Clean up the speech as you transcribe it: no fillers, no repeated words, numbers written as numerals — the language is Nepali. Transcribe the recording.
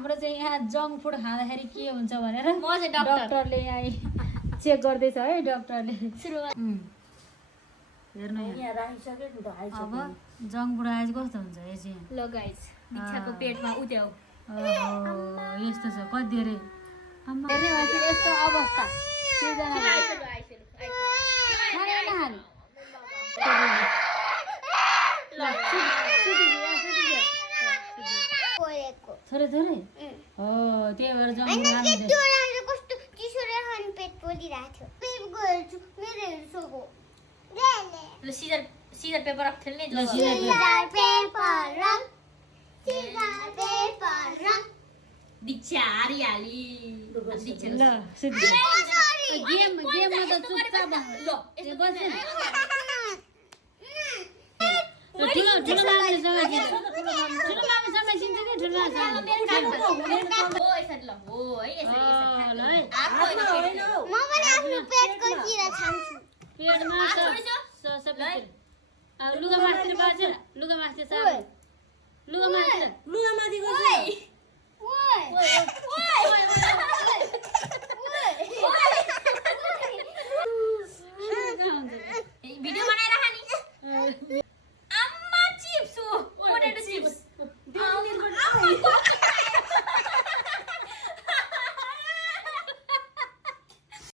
हाम्रो चाहिँ यहाँ जङ्क फुड खाँदाखेरि के हुन्छ भनेर म चाहिँ डाक्टर डाक्टरले यहाँ चेक गर्दैछ है डाक्टरले सुरुवात हेर्नु यहाँ। यहाँ राखिसक्यो नि त आइसक्यो अब जङ्क फुड आएपछि कस्तो हुन्छ यो चाहिँ ल गाइस दीक्षाको पेटमा उद्याउ ओहो यस्तो छ कति धेरै हेर्ने भएपछि यस्तो अवस्था सिर्जनालाई खाने नखाने थोरै थोरै हो त्यही भएर जङ्क फुड खानु कस्तो किशोर खाने पेट पोलिरहेको थियो मेरो हेर्छु ल सिजर सिजर पेपर अफ खेल्ने ल सिजर दीक्षा हारिहाली दीक्षा ल सिद्धि गेममा त चुपचाप त्यो बस्छ नि ठुलो ठुलो मामाले समाइसिन्छ ठुलो मामा समाइसिन्छ कि ठुलो मामा हो यसरी ल हो है यसरी ल है पेटमा सबै अब लुगा मास्तिर पार्छ लुगा मास्तिर लुगा मास्तिर लुगा माथि गयो